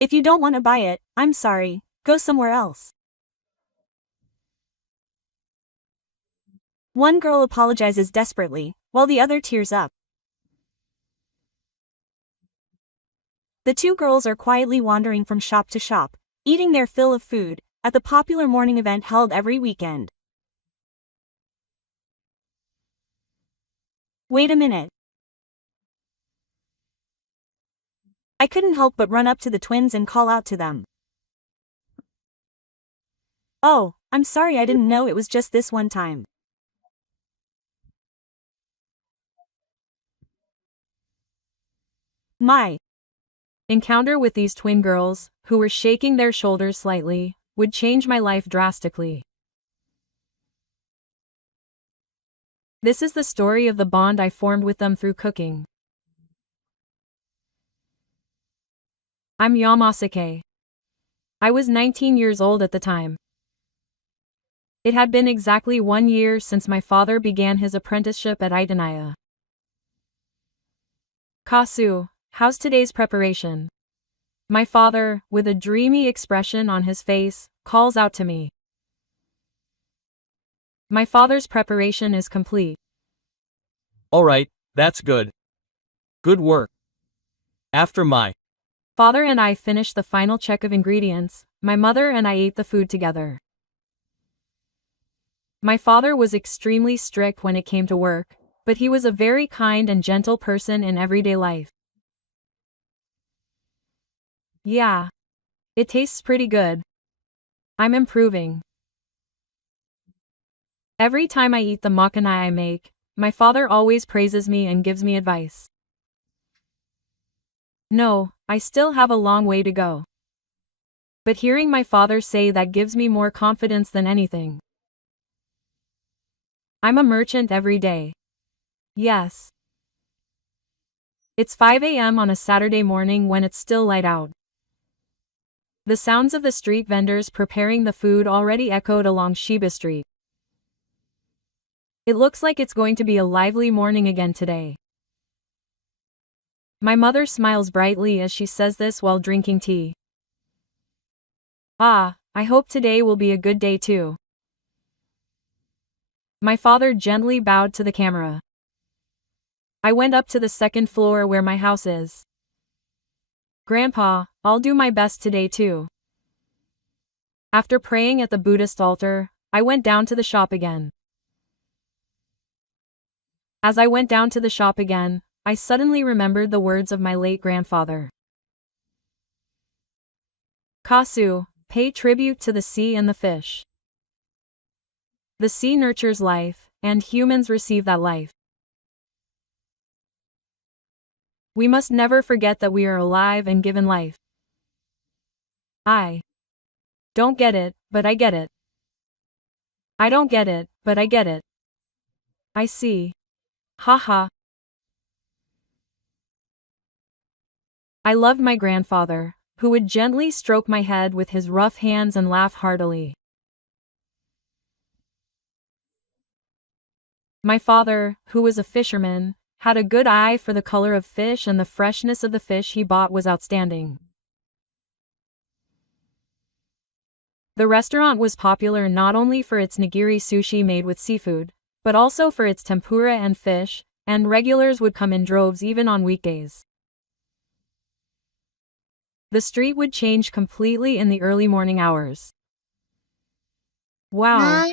If you don't want to buy it, I'm sorry, go somewhere else. One girl apologizes desperately, while the other tears up. The two girls are quietly wandering from shop to shop, eating their fill of food, at the popular morning event held every weekend. Wait a minute. I couldn't help but run up to the twins and call out to them. Oh, I'm sorry, I didn't know it was just this one time. My encounter with these twin girls, who were shaking their shoulders slightly, would change my life drastically. This is the story of the bond I formed with them through cooking. I'm Yamasake. I was 19 years old at the time. It had been exactly 1 year since my father began his apprenticeship at Itanaya. Kasu, how's today's preparation? My father, with a dreamy expression on his face, calls out to me. My father's preparation is complete. All right, that's good. Good work. After my father and I finished the final check of ingredients, my mother and I ate the food together. My father was extremely strict when it came to work, but he was a very kind and gentle person in everyday life. Yeah. It tastes pretty good. I'm improving. Every time I eat the makanai I make, my father always praises me and gives me advice. No, I still have a long way to go. But hearing my father say that gives me more confidence than anything. I'm a merchant every day. Yes. It's 5 a.m. on a Saturday morning when it's still light out. The sounds of the street vendors preparing the food already echoed along Shiba Street. It looks like it's going to be a lively morning again today. My mother smiles brightly as she says this while drinking tea. Ah, I hope today will be a good day too. My father gently bowed to the camera. I went up to the second floor where my house is. Grandpa, I'll do my best today too. After praying at the Buddhist altar, I went down to the shop again. As I went down to the shop again, I suddenly remembered the words of my late grandfather. Kasu, pay tribute to the sea and the fish. The sea nurtures life, and humans receive that life. We must never forget that we are alive and given life. I don't get it, but I get it. I don't get it, but I get it. I see. Haha. I loved my grandfather, who would gently stroke my head with his rough hands and laugh heartily. My father, who was a fisherman, had a good eye for the color of fish, and the freshness of the fish he bought was outstanding. The restaurant was popular not only for its nigiri sushi made with seafood, but also for its tempura and fish, and regulars would come in droves even on weekdays. The street would change completely in the early morning hours. Wow.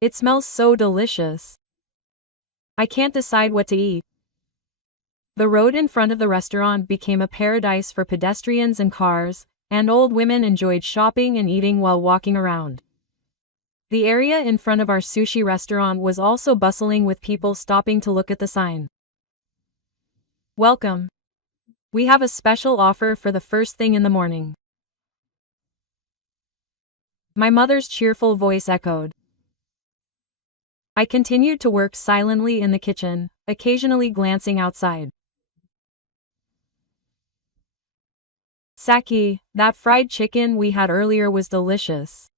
It smells so delicious. I can't decide what to eat. The road in front of the restaurant became a paradise for pedestrians and cars, and old women enjoyed shopping and eating while walking around. The area in front of our sushi restaurant was also bustling with people stopping to look at the sign. Welcome. We have a special offer for the first thing in the morning. My mother's cheerful voice echoed. I continued to work silently in the kitchen, occasionally glancing outside. Saki, that fried chicken we had earlier was delicious.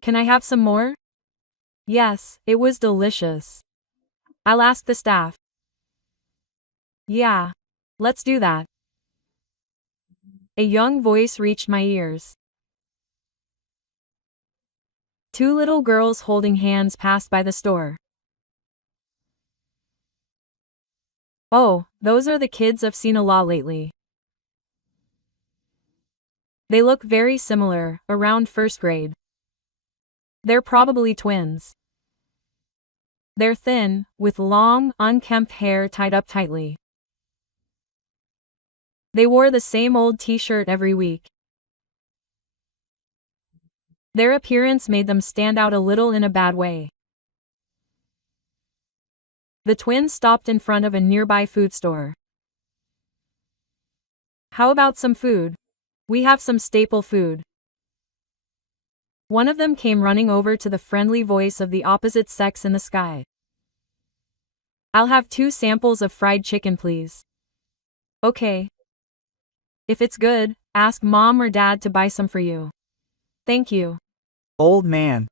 Can I have some more? Yes, it was delicious. I'll ask the staff. Yeah. Let's do that. A young voice reached my ears. Two little girls holding hands passed by the store. Oh, those are the kids I've seen a lot lately. They look very similar, around first grade. They're probably twins. They're thin, with long, unkempt hair tied up tightly. They wore the same old t-shirt every week. Their appearance made them stand out a little in a bad way. The twins stopped in front of a nearby food store. How about some food? We have some staple food. One of them came running over to the friendly voice of the opposite sex in the sky. I'll have 2 samples of fried chicken, please. Okay. If it's good, ask mom or dad to buy some for you. Thank you. Old man.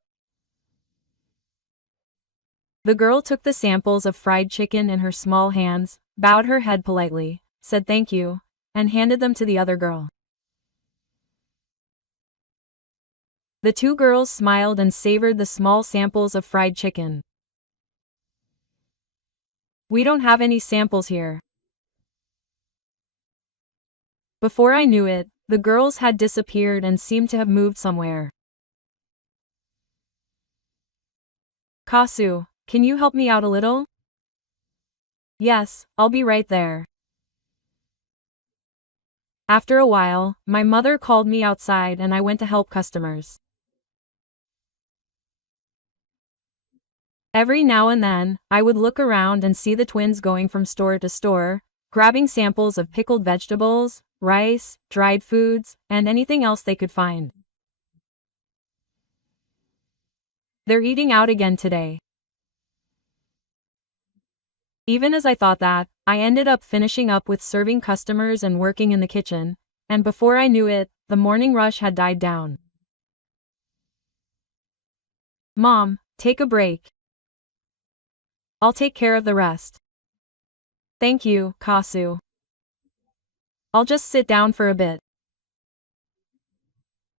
The girl took the samples of fried chicken in her small hands, bowed her head politely, said thank you, and handed them to the other girl. The 2 girls smiled and savored the small samples of fried chicken. We don't have any samples here. Before I knew it, the girls had disappeared and seemed to have moved somewhere. Kasu, can you help me out a little? Yes, I'll be right there. After a while, my mother called me outside and I went to help customers. Every now and then, I would look around and see the twins going from store to store, grabbing samples of pickled vegetables, rice, dried foods, and anything else they could find. They're eating out again today. Even as I thought that, I ended up finishing up with serving customers and working in the kitchen, and before I knew it, the morning rush had died down. Mom, take a break. I'll take care of the rest. Thank you, Kasu. I'll just sit down for a bit.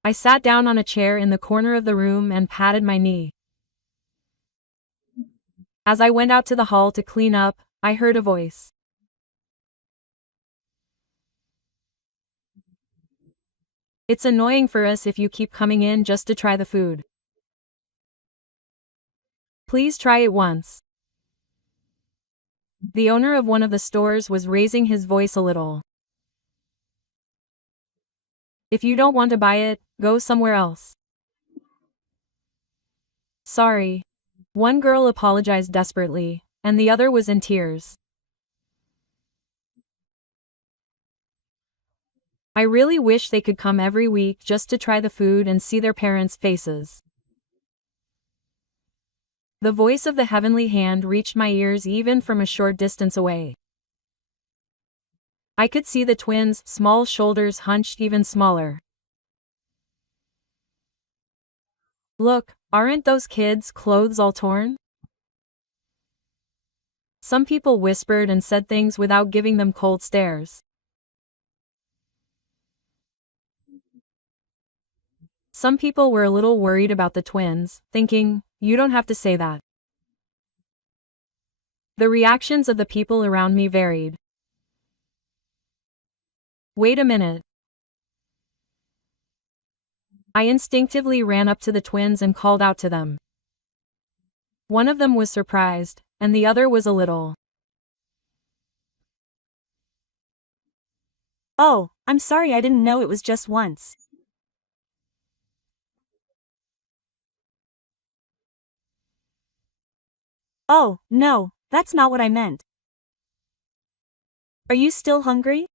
I sat down on a chair in the corner of the room and patted my knee. As I went out to the hall to clean up, I heard a voice. It's annoying for us if you keep coming in just to try the food. Please try it once. The owner of one of the stores was raising his voice a little. If you don't want to buy it, go somewhere else. Sorry. One girl apologized desperately, and the other was in tears. I really wish they could come every week just to try the food and see their parents' faces. The voice of the heavenly hand reached my ears even from a short distance away. I could see the twins' small shoulders hunched even smaller. Look, aren't those kids' clothes all torn? Some people whispered and said things without giving them cold stares. Some people were a little worried about the twins, thinking, you don't have to say that. The reactions of the people around me varied. Wait a minute. I instinctively ran up to the twins and called out to them. One of them was surprised, and the other was a little. Oh, I'm sorry, I didn't know it was just once. Oh, no, that's not what I meant. Are you still hungry?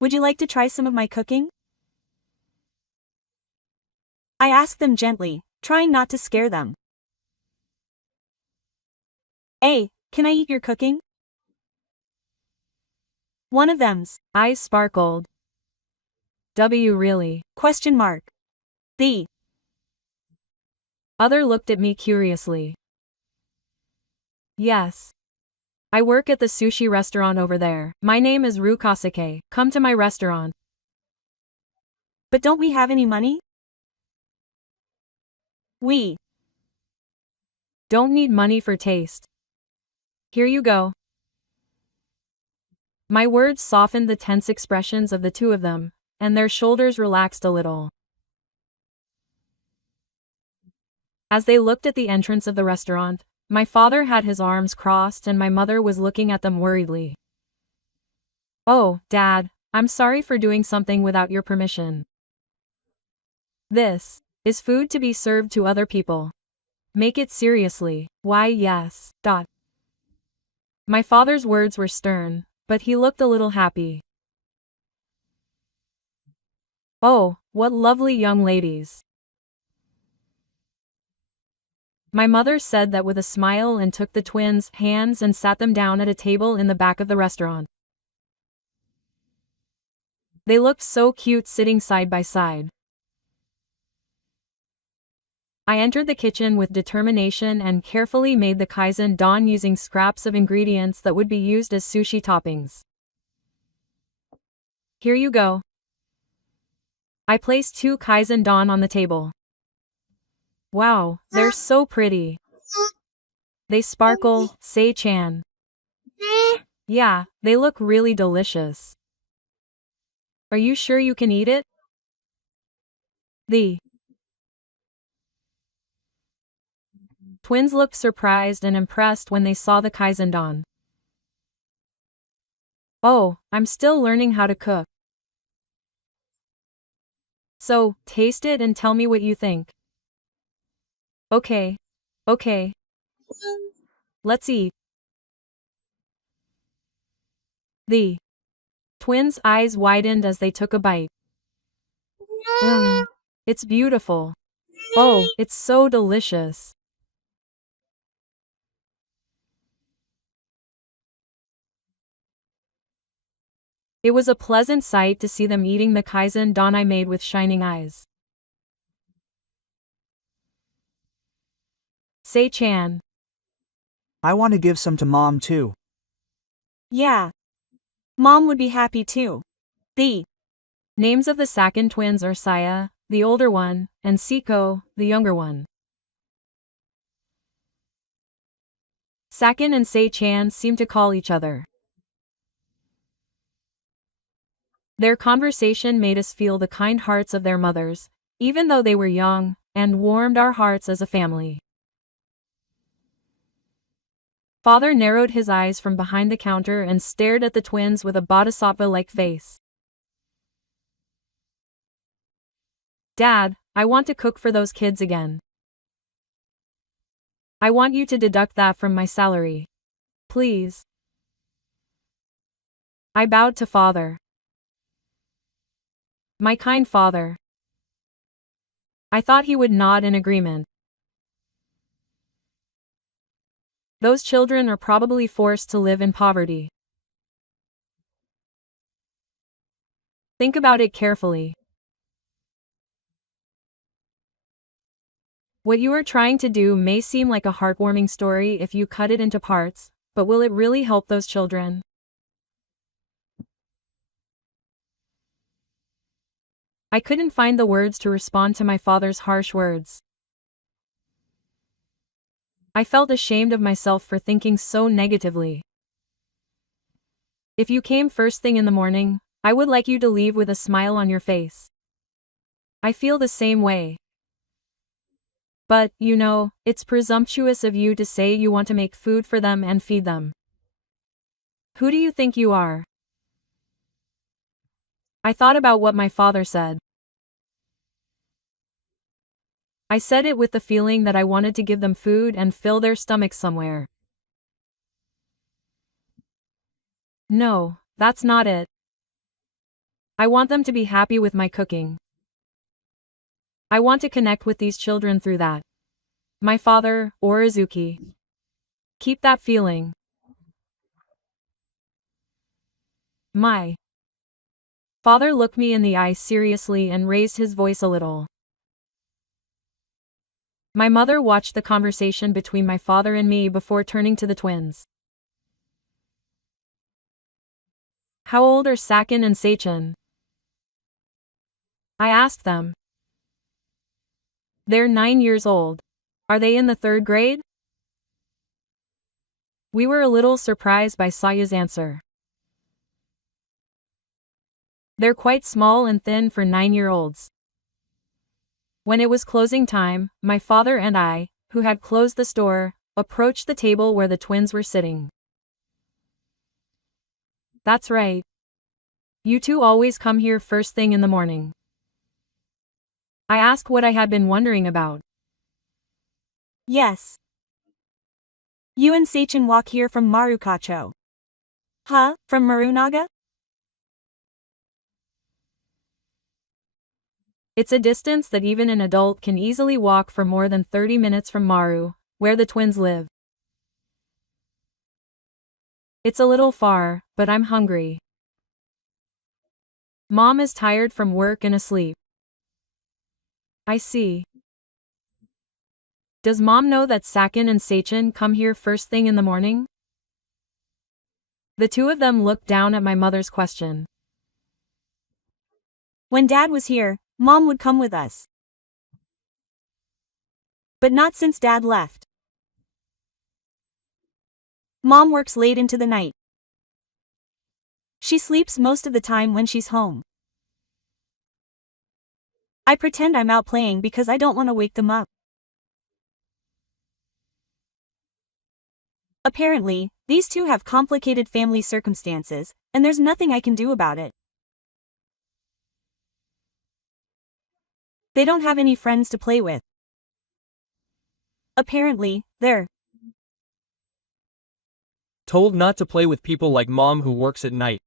Would you like to try some of my cooking? I asked them gently, trying not to scare them. Hey, can I eat your cooking? One of them's eyes sparkled. Really? Question mark. The other looked at me curiously. Yes. I work at the sushi restaurant over there. My name is Ru Kasuke. Come to my restaurant. But don't we have any money? We don't need money for taste. Here you go. My words softened the tense expressions of the two of them, and their shoulders relaxed a little. As they looked at the entrance of the restaurant, my father had his arms crossed and my mother was looking at them worriedly. Oh, Dad, I'm sorry for doing something without your permission. This is food to be served to other people. Make it seriously. Why, yes. My father's words were stern, but he looked a little happy. Oh, what lovely young ladies. My mother said that with a smile and took the twins' hands and sat them down at a table in the back of the restaurant. They looked so cute sitting side by side. I entered the kitchen with determination and carefully made the kaizen don using scraps of ingredients that would be used as sushi toppings. Here you go. I placed 2 kaizen don on the table. Wow, they're so pretty. They sparkle, say Chan. Yeah, they look really delicious. Are you sure you can eat it? The twins looked surprised and impressed when they saw the kaizen don. Oh, I'm still learning how to cook. So, taste it and tell me what you think. Okay. Let's eat. The twins' eyes widened as they took a bite. It's beautiful. Oh, it's so delicious. It was a pleasant sight to see them eating the kaizen don I made with shining eyes. Say Chan. I want to give some to Mom too. Yeah. Mom would be happy too. The names of the Sakin twins are Saya, the older one, and Siko, the younger one. Sakin and Say Chan seemed to call each other. Their conversation made us feel the kind hearts of their mothers, even though they were young, and warmed our hearts as a family. Father narrowed his eyes from behind the counter and stared at the twins with a bodhisattva-like face. Dad, I want to cook for those kids again. I want you to deduct that from my salary. Please. I bowed to Father. My kind father. I thought he would nod in agreement. Those children are probably forced to live in poverty. Think about it carefully. What you are trying to do may seem like a heartwarming story if you cut it into parts, but will it really help those children? I couldn't find the words to respond to my father's harsh words. I felt ashamed of myself for thinking so negatively. If you came first thing in the morning, I would like you to leave with a smile on your face. I feel the same way. But, you know, it's presumptuous of you to say you want to make food for them and feed them. Who do you think you are? I thought about what my father said. I said it with the feeling that I wanted to give them food and fill their stomachs somewhere. No, that's not it. I want them to be happy with my cooking. I want to connect with these children through that. My father, Orizuki. Keep that feeling. My father looked me in the eye seriously and raised his voice a little. My mother watched the conversation between my father and me before turning to the twins. How old are Sakin and Sachin? I asked them. They're 9 years old. Are they in the 3rd grade? We were a little surprised by Sayu's answer. They're quite small and thin for 9-year-olds. When it was closing time, my father and I, who had closed the store, approached the table where the twins were sitting. That's right. You two always come here first thing in the morning. I asked what I had been wondering about. Yes. You and Sachin walk here from Marukacho. Huh, from Marunaga? It's a distance that even an adult can easily walk for more than 30 minutes from Maru, where the twins live. It's a little far, but I'm hungry. Mom is tired from work and asleep. I see. Does Mom know that Sakin and Sachin come here first thing in the morning? The two of them looked down at my mother's question. When Dad was here, Mom would come with us. But not since Dad left. Mom works late into the night. She sleeps most of the time when she's home. I pretend I'm out playing because I don't want to wake them up. Apparently, these two have complicated family circumstances, and there's nothing I can do about it. They don't have any friends to play with. Apparently, they're Told not to play with people like Mom who works at night.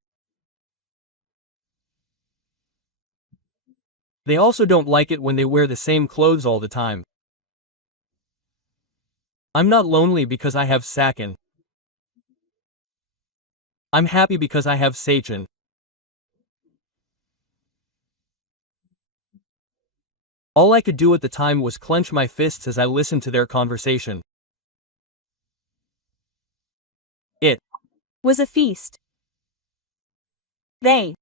They also don't like it when they wear the same clothes all the time. I'm not lonely because I have Sakin. I'm happy because I have Sachin. All I could do at the time was clench my fists as I listened to their conversation. It was a feast. They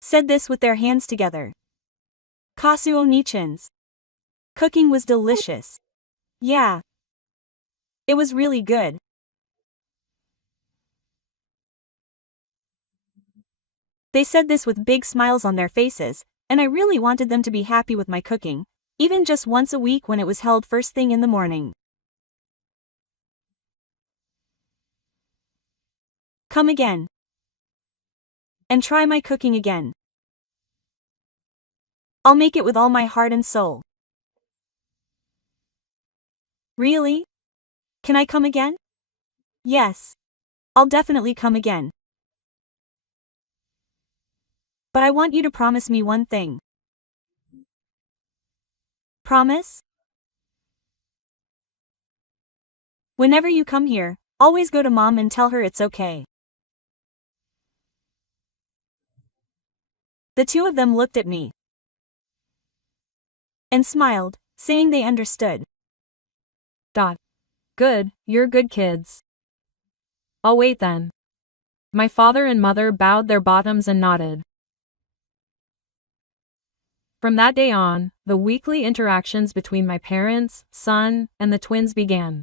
said this with their hands together. Kasu Onichin's cooking was delicious. Yeah. It was really good. They said this with big smiles on their faces, and I really wanted them to be happy with my cooking, even just once a week when it was held first thing in the morning. Come again. And try my cooking again. I'll make it with all my heart and soul. Really? Can I come again? Yes. I'll definitely come again. But I want you to promise me one thing. Promise? Whenever you come here, always go to Mom and tell her it's okay. The two of them looked at me and smiled, saying they understood. Good, you're good kids. I'll wait then. My father and mother bowed their bottoms and nodded. From that day on, the weekly interactions between my parents, son, and the twins began.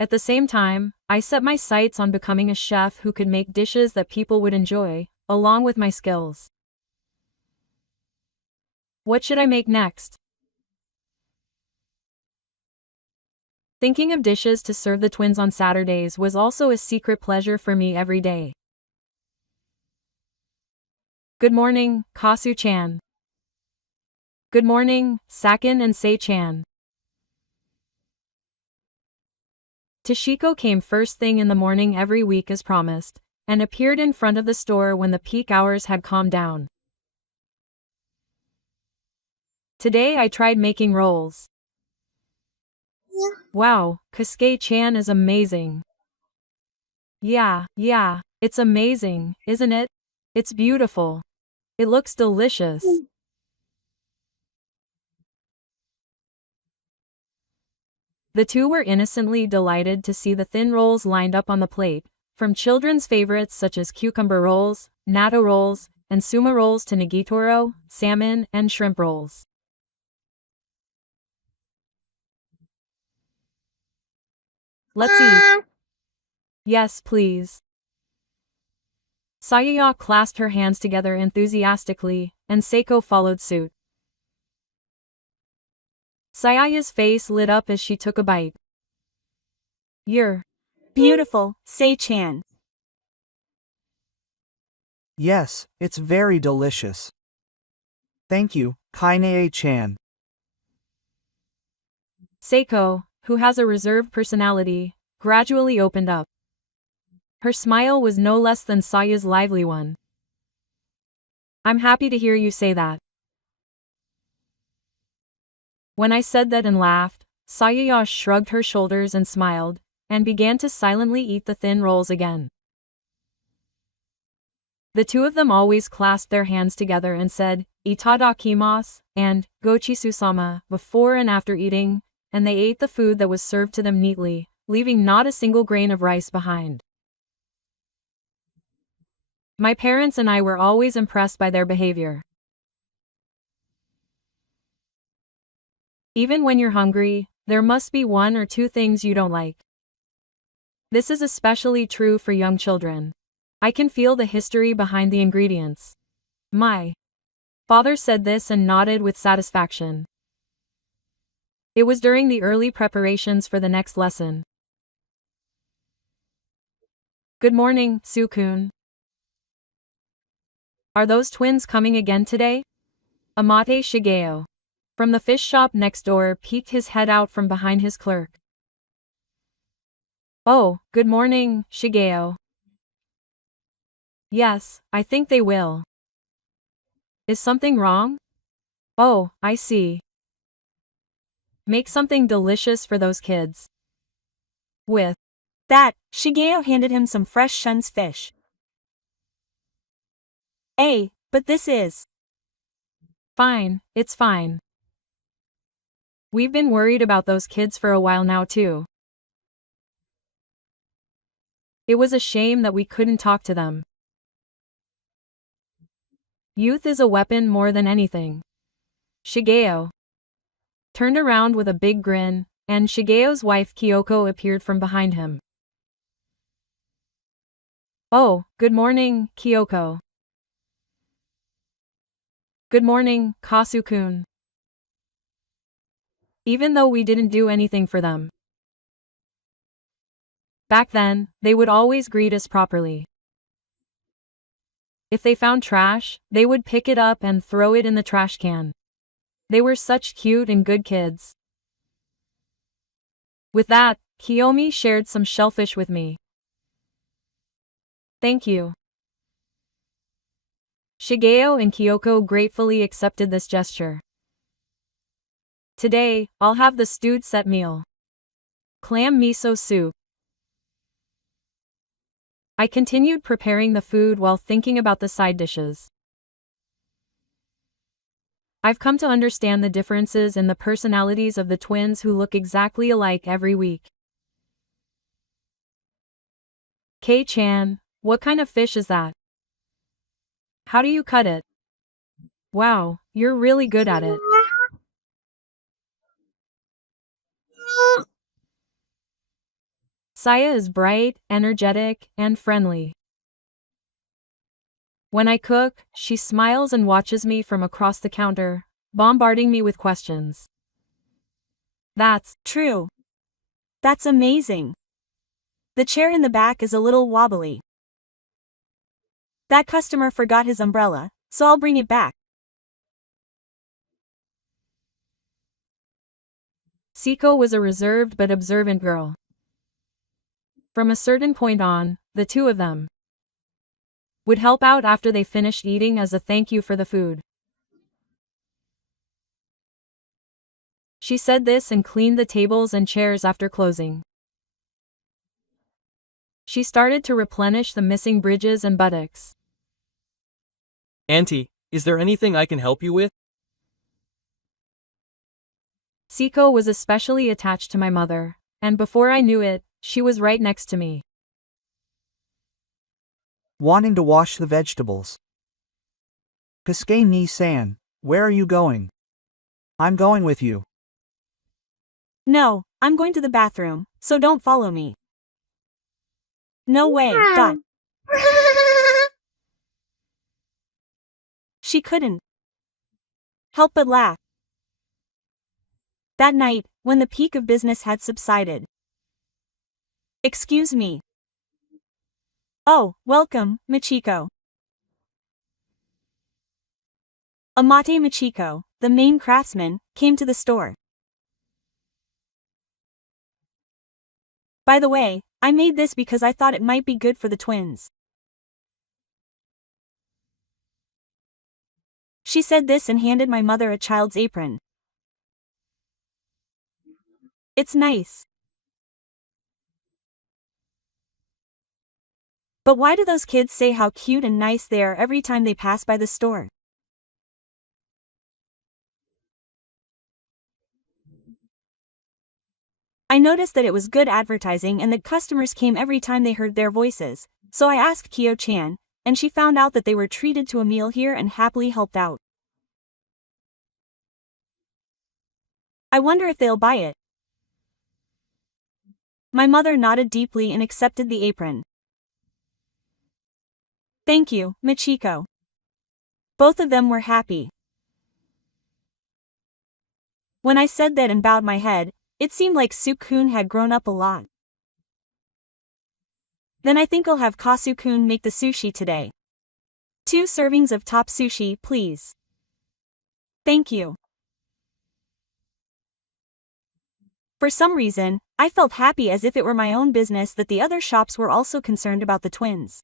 At the same time, I set my sights on becoming a chef who could make dishes that people would enjoy, along with my skills. What should I make next? Thinking of dishes to serve the twins on Saturdays was also a secret pleasure for me every day. Good morning, Kasu-chan. Good morning, Sakin and Sei-chan. Toshiko came first thing in the morning every week as promised, and appeared in front of the store when the peak hours had calmed down. Today I tried making rolls. Wow, Kasuke-chan is amazing. Yeah, it's amazing, isn't it? It's beautiful. It looks delicious. The two were innocently delighted to see the thin rolls lined up on the plate, from children's favorites such as cucumber rolls, natto rolls, and sumo rolls to nigitoro, salmon, and shrimp rolls. Let's eat. Yes, please. Sayaya clasped her hands together enthusiastically, and Seiko followed suit. Sayaya's face lit up as she took a bite. You're Beautiful, Sei-chan. Yes, it's very delicious. Thank you, Kaine-chan. Seiko, who has a reserved personality, gradually opened up. Her smile was no less than Saya's lively one. I'm happy to hear you say that. When I said that and laughed, Sayaya shrugged her shoulders and smiled, and began to silently eat the thin rolls again. The two of them always clasped their hands together and said, "Itadakimasu," and "Gochisu-sama" before and after eating, and they ate the food that was served to them neatly, leaving not a single grain of rice behind. My parents and I were always impressed by their behavior. Even when you're hungry, there must be one or two things you don't like. This is especially true for young children. I can feel the history behind the ingredients. My father said this and nodded with satisfaction. It was during the early preparations for the next lesson. Good morning, Sukun. Are those twins coming again today? Amate Shigeo, from the fish shop next door, peeked his head out from behind his clerk. Oh, good morning, Shigeo. Yes, I think they will. Is something wrong? Oh, I see. Make something delicious for those kids. With that, Shigeo handed him some fresh Shun's fish. But this is... Fine, it's fine. We've been worried about those kids for a while now too. It was a shame that we couldn't talk to them. Youth is a weapon more than anything. Shigeo turned around with a big grin, and Shigeo's wife Kyoko appeared from behind him. Oh, good morning, Kyoko. Good morning, Kasu-kun. Even though we didn't do anything for them. Back then, they would always greet us properly. If they found trash, they would pick it up and throw it in the trash can. They were such cute and good kids. With that, Kiyomi shared some shellfish with me. Thank you. Shigeo and Kyoko gratefully accepted this gesture. Today, I'll have the stewed set meal. Clam miso soup. I continued preparing the food while thinking about the side dishes. I've come to understand the differences in the personalities of the twins who look exactly alike every week. Kei-chan, what kind of fish is that? How do you cut it? Wow, you're really good at it. Saya is bright, energetic, and friendly. When I cook, she smiles and watches me from across the counter, bombarding me with questions. That's true. That's amazing. The chair in the back is a little wobbly. That customer forgot his umbrella, so I'll bring it back. Seiko was a reserved but observant girl. From a certain point on, the two of them would help out after they finished eating as a thank you for the food. She said this and cleaned the tables and chairs after closing. She started to replenish the missing bridges and buttocks. Auntie, is there anything I can help you with? Siko was especially attached to my mother, and before I knew it, she was right next to me. Wanting to wash the vegetables. Kasuke ni-san, where are you going? I'm going with you. No, I'm going to the bathroom, so don't follow me. No way. She couldn't help but laugh. That night, when the peak of business had subsided. Excuse me. Oh, welcome, Michiko. Amate Michiko, the main craftsman, came to the store. By the way, I made this because I thought it might be good for the twins. She said this and handed my mother a child's apron. It's nice. But why do those kids say how cute and nice they are every time they pass by the store? I noticed that it was good advertising and that customers came every time they heard their voices, so I asked Kyo-chan, and she found out that they were treated to a meal here and happily helped out. I wonder if they'll buy it. My mother nodded deeply and accepted the apron. Thank you, Michiko. Both of them were happy. When I said that and bowed my head, it seemed like Sukun had grown up a lot. Then I think I'll have Kasu-kun make the sushi today. 2 servings of top sushi, please. Thank you. For some reason, I felt happy as if it were my own business that the other shops were also concerned about the twins.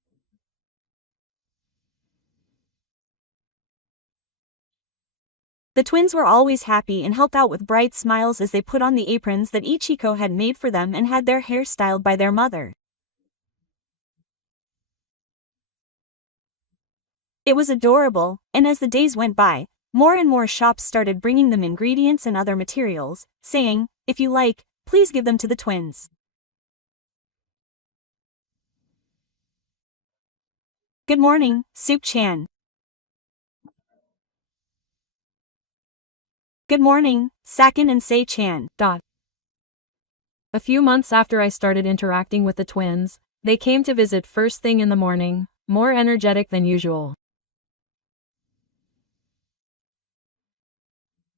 The twins were always happy and helped out with bright smiles as they put on the aprons that Ichiko had made for them and had their hair styled by their mother. It was adorable, and as the days went by, more and more shops started bringing them ingredients and other materials, saying, if you like, please give them to the twins. Good morning, Soup-chan. Good morning, Sakin and Sei-chan. A few months after I started interacting with the twins, they came to visit first thing in the morning, more energetic than usual.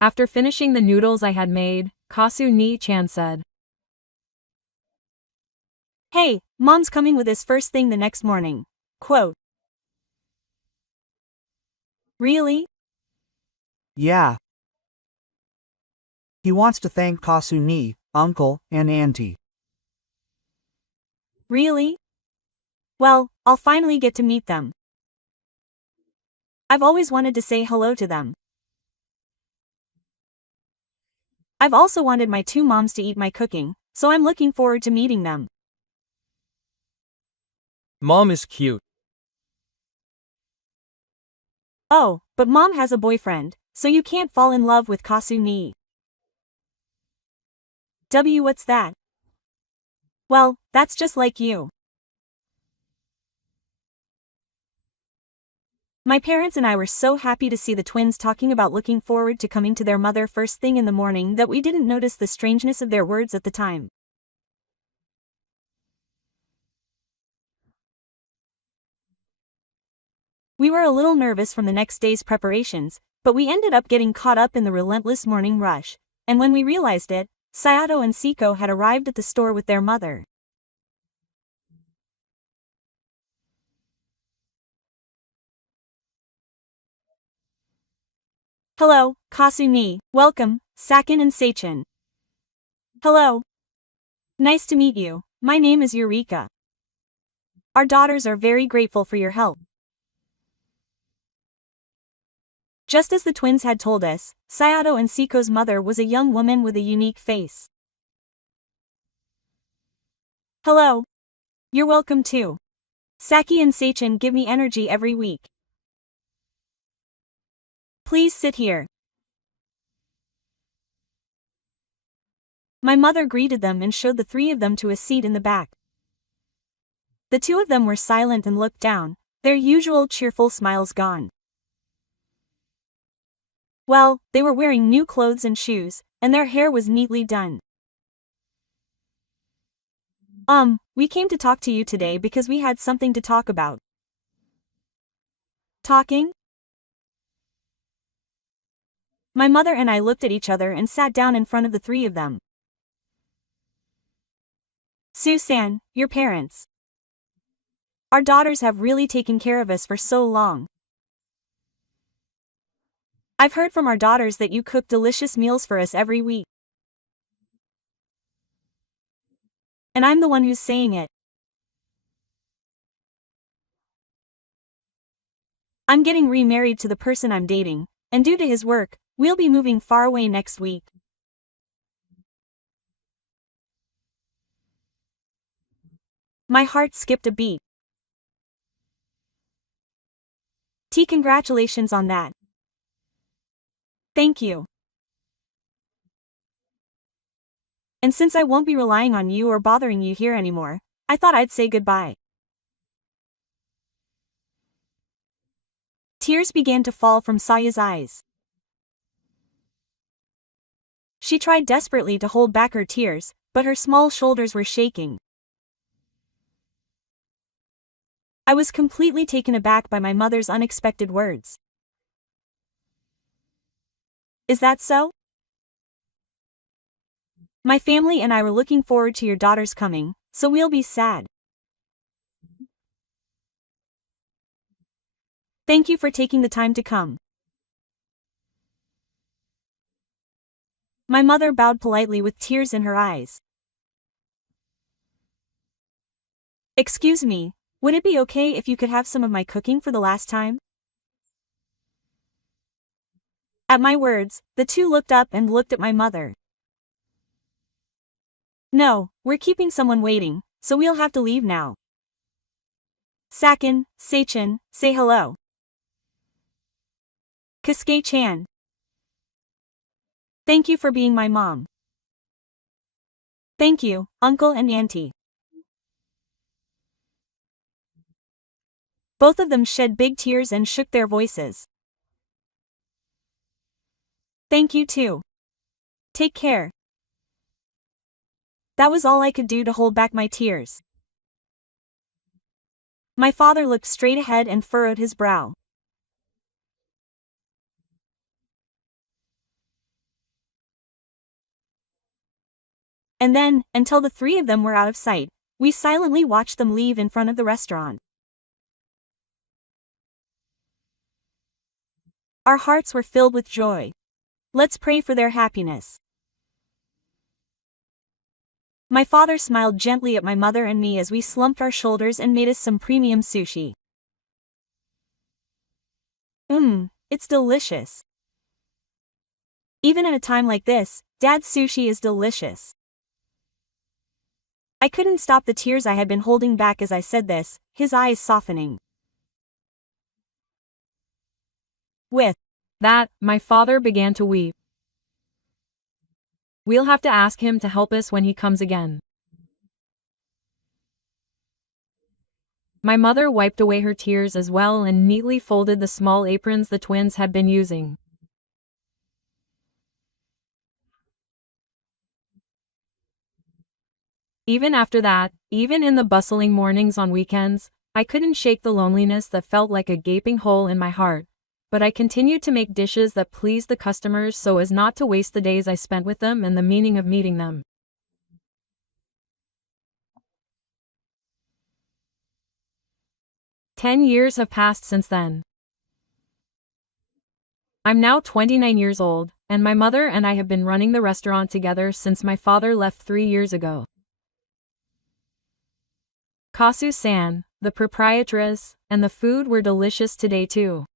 After finishing the noodles I had made, Kasu ni-chan said, Hey, Mom's coming with us first thing the next morning. Quote. Really? Yeah. He wants to thank Kasu-ni, uncle, and auntie. Really? Well, I'll finally get to meet them. I've always wanted to say hello to them. I've also wanted my 2 moms to eat my cooking, so I'm looking forward to meeting them. Mom is cute. Oh, but Mom has a boyfriend, so you can't fall in love with Kasu-ni. What's that? Well, that's just like you. My parents and I were so happy to see the twins talking about looking forward to coming to their mother first thing in the morning that we didn't notice the strangeness of their words at the time. We were a little nervous from the next day's preparations, but we ended up getting caught up in the relentless morning rush, and when we realized it, Sayato and Siko had arrived at the store with their mother. Hello, Kasu-ni, welcome, Sakin and Seichin. Hello. Nice to meet you, my name is Eureka. Our daughters are very grateful for your help. Just as the twins had told us, Sayato and Siko's mother was a young woman with a unique face. Hello. You're welcome too. Saki and Seichin give me energy every week. Please sit here. My mother greeted them and showed the three of them to a seat in the back. The two of them were silent and looked down, their usual cheerful smiles gone. Well, they were wearing new clothes and shoes, and their hair was neatly done. We came to talk to you today because we had something to talk about. Talking? My mother and I looked at each other and sat down in front of the three of them. Susan, your parents. Our daughters have really taken care of us for so long. I've heard from our daughters that you cook delicious meals for us every week. And I'm the one who's saying it. I'm getting remarried to the person I'm dating, and due to his work, we'll be moving far away next week. My heart skipped a beat. Congratulations on that. Thank you. And since I won't be relying on you or bothering you here anymore, I thought I'd say goodbye. Tears began to fall from Saya's eyes. She tried desperately to hold back her tears, but her small shoulders were shaking. I was completely taken aback by my mother's unexpected words. Is that so? My family and I were looking forward to your daughter's coming, so we'll be sad. Thank you for taking the time to come. My mother bowed politely with tears in her eyes. Excuse me, would it be okay if you could have some of my cooking for the last time? At my words, the two looked up and looked at my mother. No, we're keeping someone waiting, so we'll have to leave now. Sakin, Saichin, say hello. Kisuke-chan. Thank you for being my mom. Thank you, uncle and auntie. Both of them shed big tears and shook their voices. Thank you too. Take care. That was all I could do to hold back my tears. My father looked straight ahead and furrowed his brow. And then, until the three of them were out of sight, we silently watched them leave in front of the restaurant. Our hearts were filled with joy. Let's pray for their happiness. My father smiled gently at my mother and me as we slumped our shoulders and made us some premium sushi. It's delicious. Even at a time like this, Dad's sushi is delicious. I couldn't stop the tears I had been holding back as I said this, his eyes softening. With that, my father began to weep. We'll have to ask him to help us when he comes again. My mother wiped away her tears as well and neatly folded the small aprons the twins had been using. Even after that, even in the bustling mornings on weekends, I couldn't shake the loneliness that felt like a gaping hole in my heart. But I continued to make dishes that pleased the customers so as not to waste the days I spent with them and the meaning of meeting them. "10 years have passed since then. I'm now 29 years old, and my mother and I have been running the restaurant together since my father left 3 years ago. Kasu-san, the proprietress, and the food were delicious today too.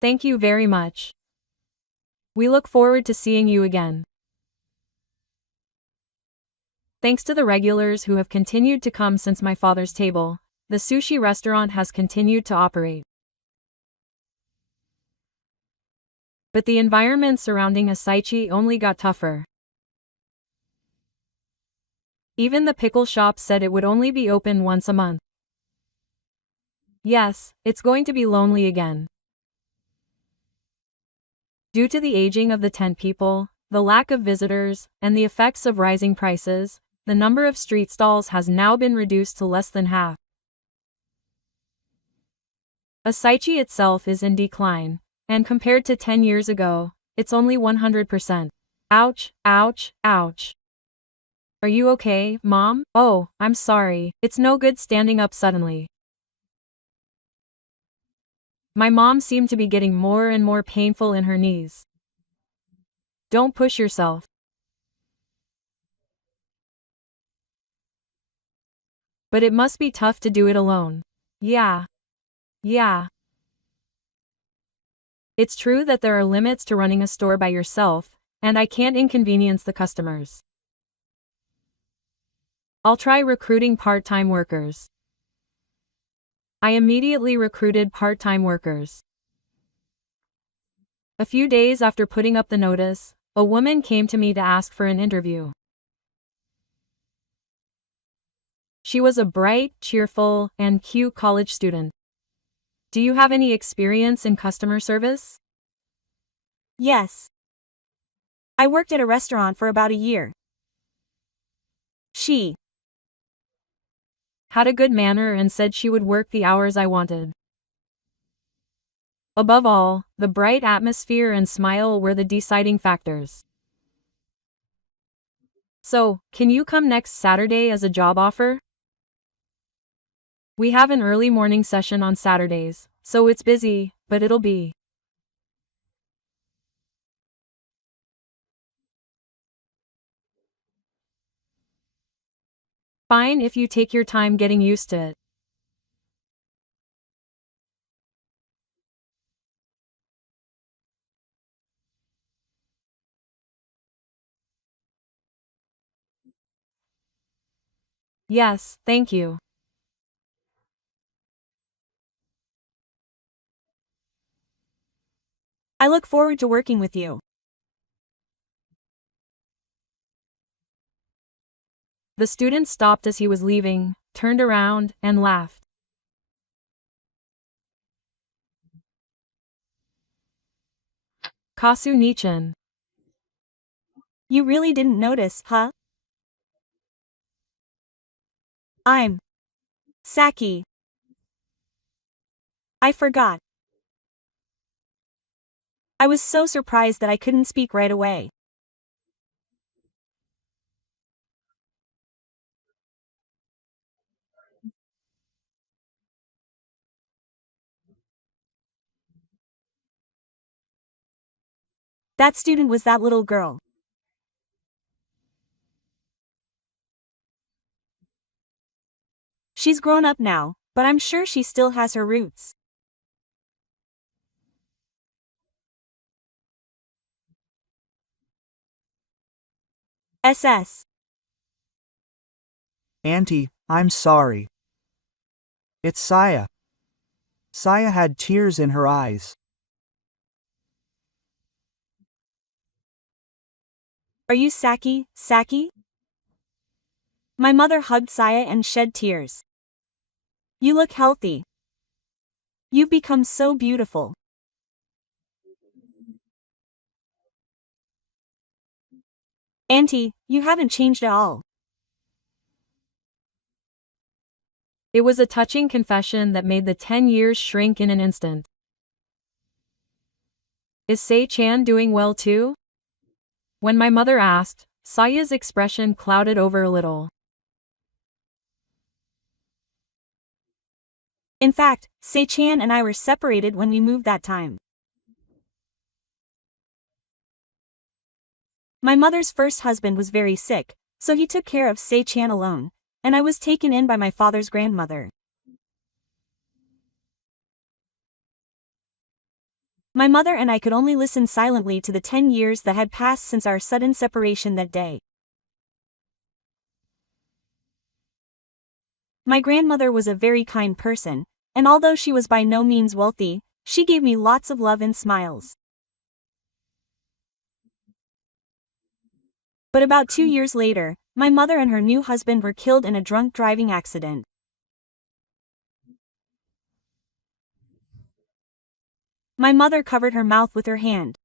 Thank you very much. We look forward to seeing you again." Thanks to the regulars who have continued to come since my father's table, the sushi restaurant has continued to operate. But the environment surrounding Asaichi only got tougher. Even the pickle shop said it would only be open once a month. Yes, it's going to be lonely again. Due to the aging of the tent people, the lack of visitors, and the effects of rising prices, the number of street stalls has now been reduced to less than half. Asaichi itself is in decline, and compared to 10 years ago, it's only 100%. Ouch, ouch, ouch. Are you okay, Mom? Oh, I'm sorry, it's no good standing up suddenly. My mom seemed to be getting more and more painful in her knees. Don't push yourself. But it must be tough to do it alone. Yeah. It's true that there are limits to running a store by yourself, and I can't inconvenience the customers. I'll try recruiting part-time workers. I immediately recruited part-time workers. A few days after putting up the notice, a woman came to me to ask for an interview. She was a bright, cheerful, and cute college student. Do you have any experience in customer service? Yes. I worked at a restaurant for about a year. She had a good manner and said she would work the hours I wanted. Above all, the bright atmosphere and smile were the deciding factors. So, can you come next Saturday as a job offer? We have an early morning session on Saturdays, so it's busy, but it'll be. Fine if you take your time getting used to it. Yes, thank you. I look forward to working with you. The student stopped as he was leaving, turned around, and laughed. Kasu Nichan. You really didn't notice, huh? I'm Saki. I forgot. I was so surprised that I couldn't speak right away. That student was that little girl. She's grown up now, but I'm sure she still has her roots. SS. Auntie, I'm sorry. It's Saya. Saya had tears in her eyes. Are you Saki, Saki? My mother hugged Saya and shed tears. You look healthy. You've become so beautiful. Auntie, you haven't changed at all. It was a touching confession that made the 10 years shrink in an instant. Is Sei-chan doing well too? When my mother asked, Saya's expression clouded over a little. In fact, Sei-chan and I were separated when we moved that time. My mother's first husband was very sick, so he took care of Sei-chan alone, and I was taken in by my father's grandmother. My mother and I could only listen silently to the 10 years that had passed since our sudden separation that day. My grandmother was a very kind person, and although she was by no means wealthy, she gave me lots of love and smiles. But about 2 years later, my mother and her new husband were killed in a drunk driving accident. My mother covered her mouth with her hand.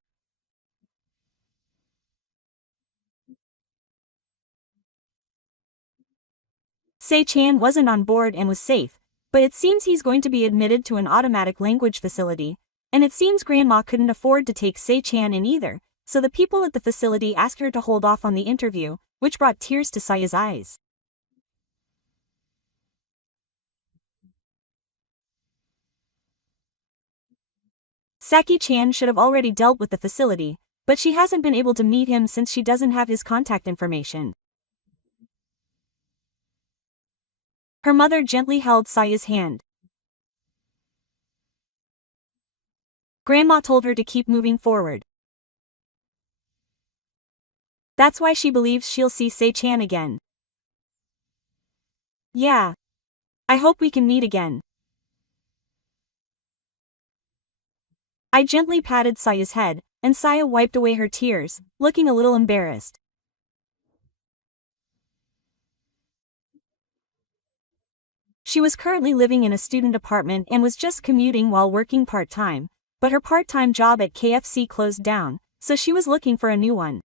Se-chan wasn't on board and was safe, but it seems he's going to be admitted to an automatic language facility, and it seems Grandma couldn't afford to take Se-chan in either, so the people at the facility asked her to hold off on the interview, which brought tears to Saya's eyes. Saki-chan should have already dealt with the facility, but she hasn't been able to meet him since she doesn't have his contact information. Her mother gently held Saya's hand. Grandma told her to keep moving forward. That's why she believes she'll see Se-chan again. Yeah. I hope we can meet again. I gently patted Saya's head, and Saya wiped away her tears, looking a little embarrassed. She was currently living in a student apartment and was just commuting while working part-time, but her part-time job at KFC closed down, so she was looking for a new one.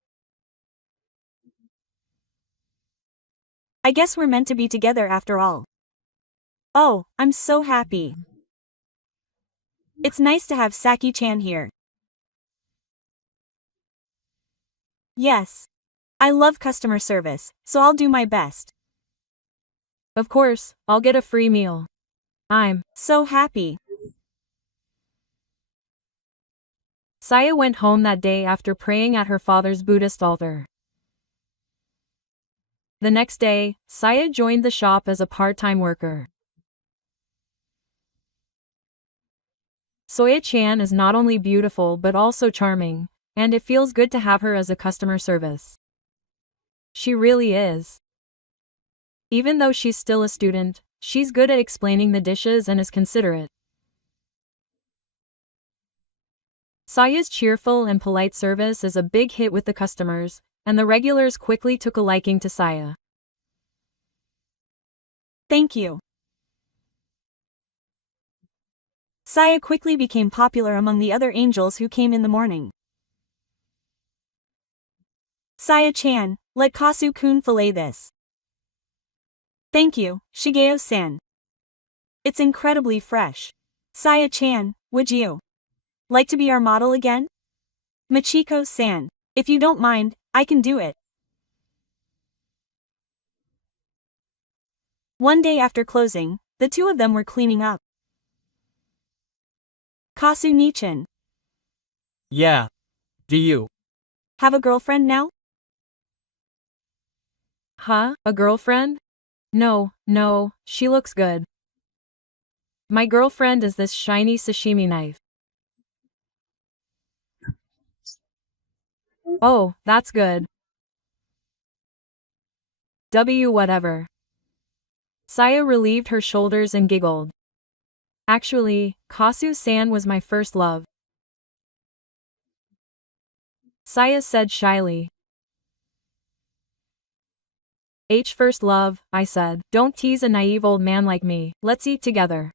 I guess we're meant to be together after all. Oh, I'm so happy. It's nice to have Saki-chan here. Yes. I love customer service, so I'll do my best. Of course, I'll get a free meal. I'm so happy. Saya went home that day after praying at her father's Buddhist altar. The next day, Saya joined the shop as a part-time worker. Soya-chan is not only beautiful but also charming, and it feels good to have her as a customer service. She really is. Even though she's still a student, she's good at explaining the dishes and is considerate. Saya's cheerful and polite service is a big hit with the customers, and the regulars quickly took a liking to Saya. Thank you. Saya quickly became popular among the other angels who came in the morning. Saya-chan, let Kasu-kun fillet this. Thank you, Shigeo-san. It's incredibly fresh. Saya-chan, would you like to be our model again? Machiko-san, if you don't mind, I can do it. One day after closing, the two of them were cleaning up. Kasu-ni-chan. Yeah. Do you have a girlfriend now? Huh? A girlfriend? No, she looks good. My girlfriend is this shiny sashimi knife. Oh, that's good. Whatever. Saya relieved her shoulders and giggled. Actually, Kasu-san was my first love. Saya said shyly. First love, I said. Don't tease a naive old man like me. Let's eat together.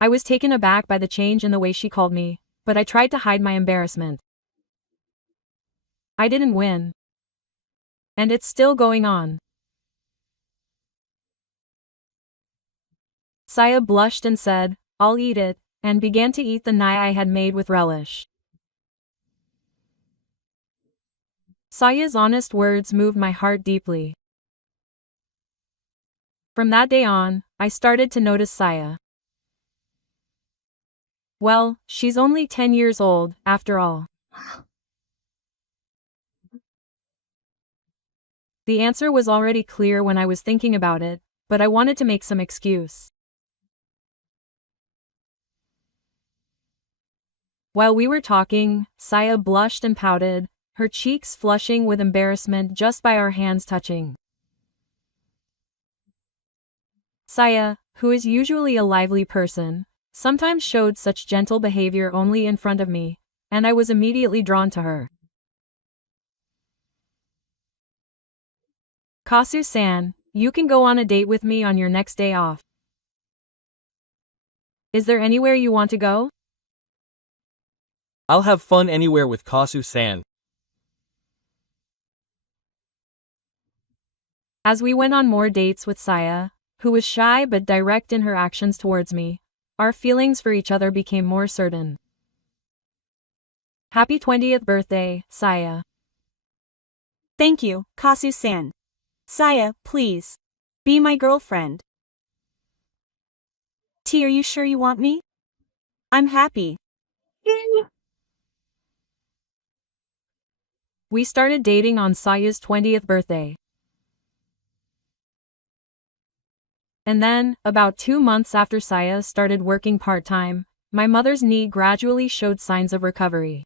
I was taken aback by the change in the way she called me, but I tried to hide my embarrassment. I didn't win. And it's still going on. Saya blushed and said, I'll eat it, and began to eat the nai I had made with relish. Saya's honest words moved my heart deeply. From that day on, I started to notice Saya. Well, she's only 10 years old, after all. The answer was already clear when I was thinking about it, but I wanted to make some excuse. While we were talking, Saya blushed and pouted, her cheeks flushing with embarrassment just by our hands touching. Saya, who is usually a lively person, sometimes showed such gentle behavior only in front of me, and I was immediately drawn to her. Kasu-san, you can go on a date with me on your next day off. Is there anywhere you want to go? I'll have fun anywhere with Kasu-san. As we went on more dates with Saya, who was shy but direct in her actions towards me, our feelings for each other became more certain. Happy 20th birthday, Saya. Thank you, Kasu-san. Saya, please. Be my girlfriend. T, are you sure you want me? I'm happy. We started dating on Saya's 20th birthday. And then, about 2 months after Saya started working part-time, my mother's knee gradually showed signs of recovery.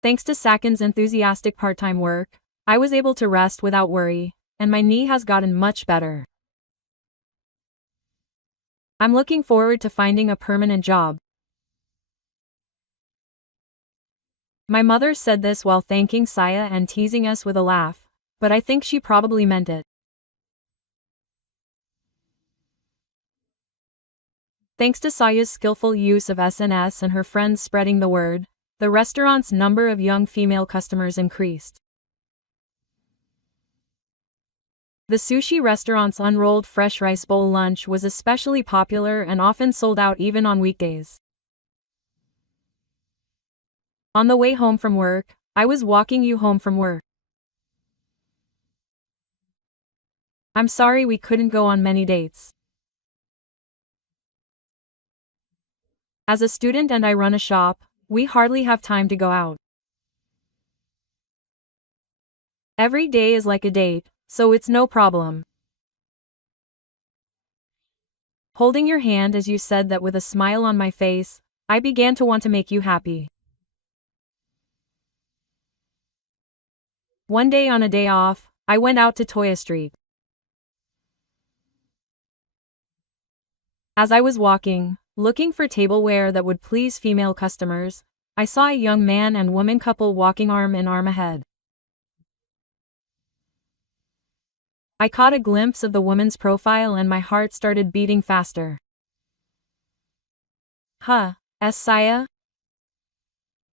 Thanks to Sakin's enthusiastic part-time work, I was able to rest without worry, and my knee has gotten much better. I'm looking forward to finding a permanent job. My mother said this while thanking Saya and teasing us with a laugh, but I think she probably meant it. Thanks to Saya's skillful use of SNS and her friends spreading the word, the restaurant's number of young female customers increased. The sushi restaurant's unrolled fresh rice bowl lunch was especially popular and often sold out even on weekdays. On the way home from work, I was walking you home from work. I'm sorry we couldn't go on many dates. As a student and I run a shop, we hardly have time to go out. Every day is like a date, so it's no problem. Holding your hand as you said that with a smile on my face, I began to want to make you happy. One day on a day off, I went out to Toya Street. As I was walking, looking for tableware that would please female customers, I saw a young man and woman couple walking arm in arm ahead. I caught a glimpse of the woman's profile and my heart started beating faster. Huh, Saya?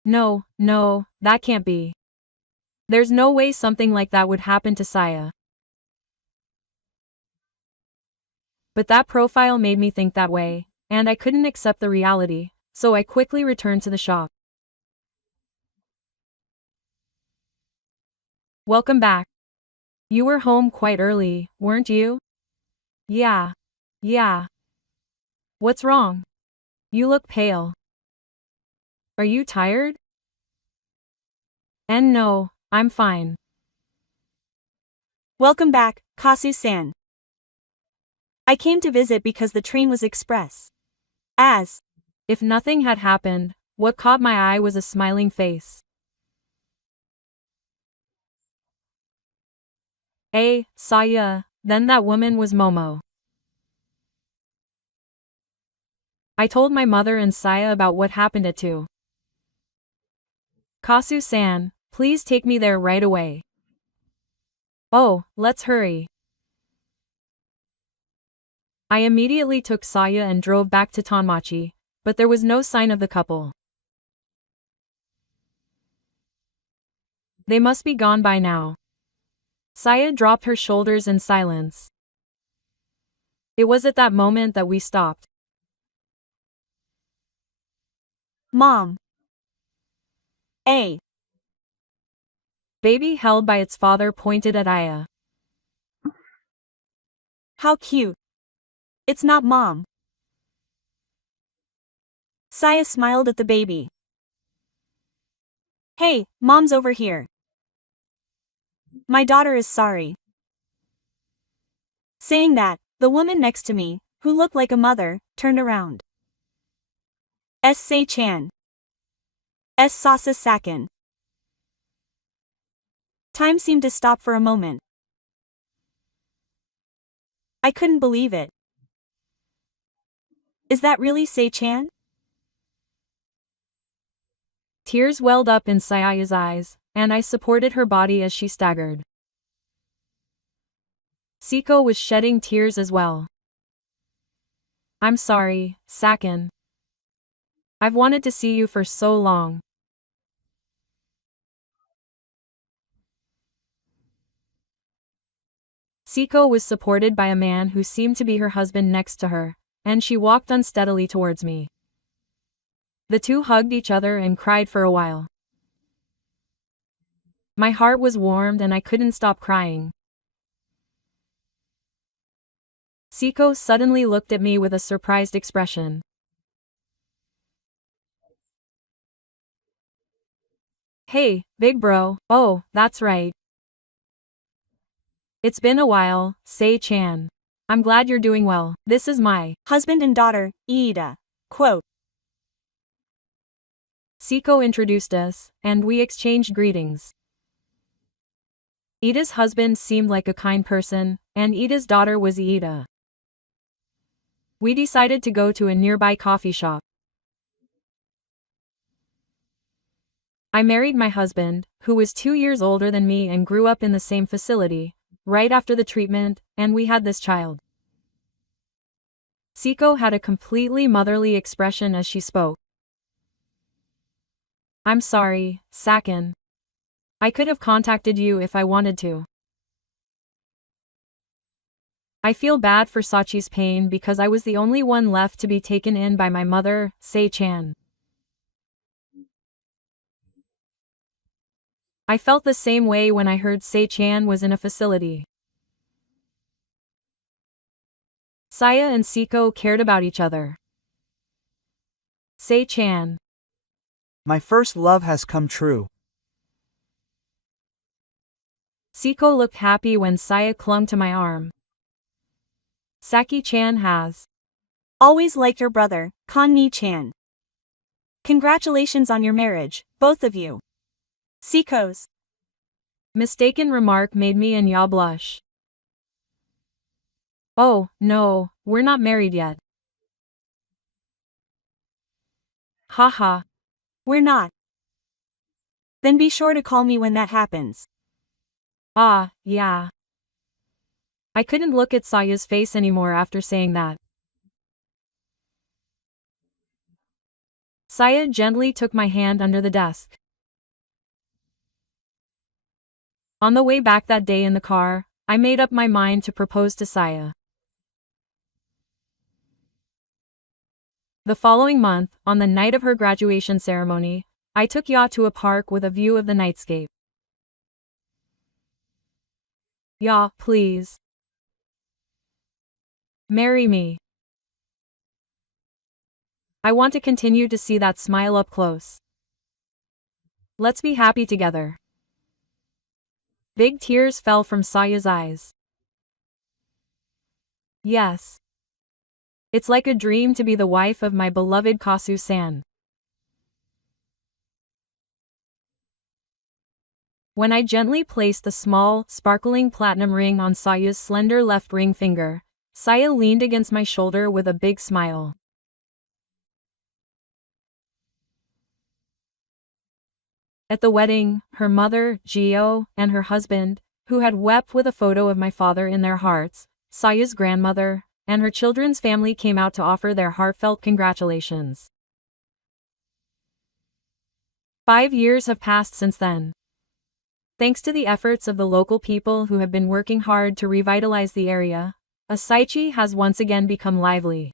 No, that can't be. There's no way something like that would happen to Saya. But that profile made me think that way, and I couldn't accept the reality, so I quickly returned to the shop. Welcome back. You were home quite early, weren't you? Yeah. What's wrong? You look pale. Are you tired? And no, I'm fine. Welcome back, Kasu-san. I came to visit because the train was express. As if nothing had happened, what caught my eye was a smiling face. Saya, then that woman was Momo. I told my mother and Saya about what happened at 2. Kasu-san, please take me there right away. Oh, let's hurry. I immediately took Saya and drove back to Tonmachi, but there was no sign of the couple. They must be gone by now. Saya dropped her shoulders in silence. It was at that moment that we stopped. Mom. Baby held by its father pointed at Aya. How cute. It's not Mom. Saya smiled at the baby. Hey, Mom's over here. My daughter is sorry. Saying that, the woman next to me, who looked like a mother, turned around. Sei-chan. Sasa Sakin. Time seemed to stop for a moment. I couldn't believe it. Is that really Sei-chan? Tears welled up in Saya's eyes, and I supported her body as she staggered. Siko was shedding tears as well. I'm sorry, Sakin. I've wanted to see you for so long. Siko was supported by a man who seemed to be her husband next to her, and she walked unsteadily towards me. The two hugged each other and cried for a while. My heart was warmed and I couldn't stop crying. Siko suddenly looked at me with a surprised expression. Hey, big bro, oh, that's right. It's been a while, Sei-chan. I'm glad you're doing well. This is my husband and daughter, Iida. Quote. Siko introduced us, and we exchanged greetings. Iida's husband seemed like a kind person, and Iida's daughter was Iida. We decided to go to a nearby coffee shop. I married my husband, who was 2 years older than me and grew up in the same facility, right after the treatment, and we had this child. Siko had a completely motherly expression as she spoke. I'm sorry, Sakin. I could have contacted you if I wanted to. I feel bad for Sachi's pain because I was the only one left to be taken in by my mother, Sei-chan. I felt the same way when I heard Sei-chan was in a facility. Saya and Siko cared about each other. Sei-chan. My first love has come true. Siko looked happy when Saya clung to my arm. Saki-chan has always liked your brother, Kan-ni-chan. Congratulations on your marriage, both of you. Siko's mistaken remark made me and Ya blush. Oh, no, we're not married yet. Haha. We're not. Then be sure to call me when that happens. Ah, yeah. I couldn't look at Saya's face anymore after saying that. Saya gently took my hand under the desk. On the way back that day in the car, I made up my mind to propose to Saya. The following month, on the night of her graduation ceremony, I took Ya to a park with a view of the nightscape. Ya, please. Marry me. I want to continue to see that smile up close. Let's be happy together. Big tears fell from Saya's eyes. Yes. It's like a dream to be the wife of my beloved Kasu-san. When I gently placed the small, sparkling platinum ring on Saya's slender left ring finger, Saya leaned against my shoulder with a big smile. At the wedding, her mother, Gio, and her husband, who had wept with a photo of my father in their hearts, Saya's grandmother, and her children's family came out to offer their heartfelt congratulations. 5 years have passed since then. Thanks to the efforts of the local people who have been working hard to revitalize the area, Asaichi has once again become lively.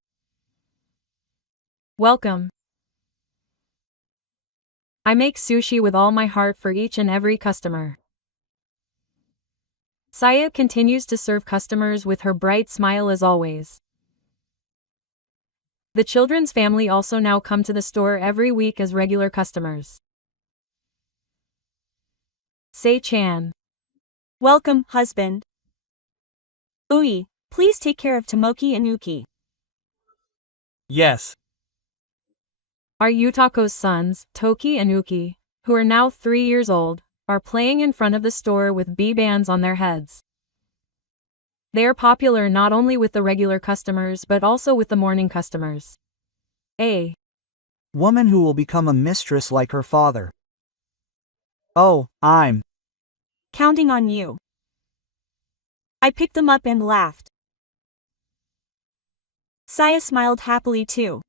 Welcome. I make sushi with all my heart for each and every customer. Saya continues to serve customers with her bright smile as always. The children's family also now come to the store every week as regular customers. Sei-chan. Welcome, husband. Ui, please take care of Tomoki and Yuki. Yes. Our Yutako's sons, Toki and Uki, who are now 3 years old, are playing in front of the store with bee bands on their heads. They are popular not only with the regular customers but also with the morning customers. A. Woman who will become a mistress like her father. Oh, I'm Counting on you. I picked them up and laughed. Saya smiled happily too.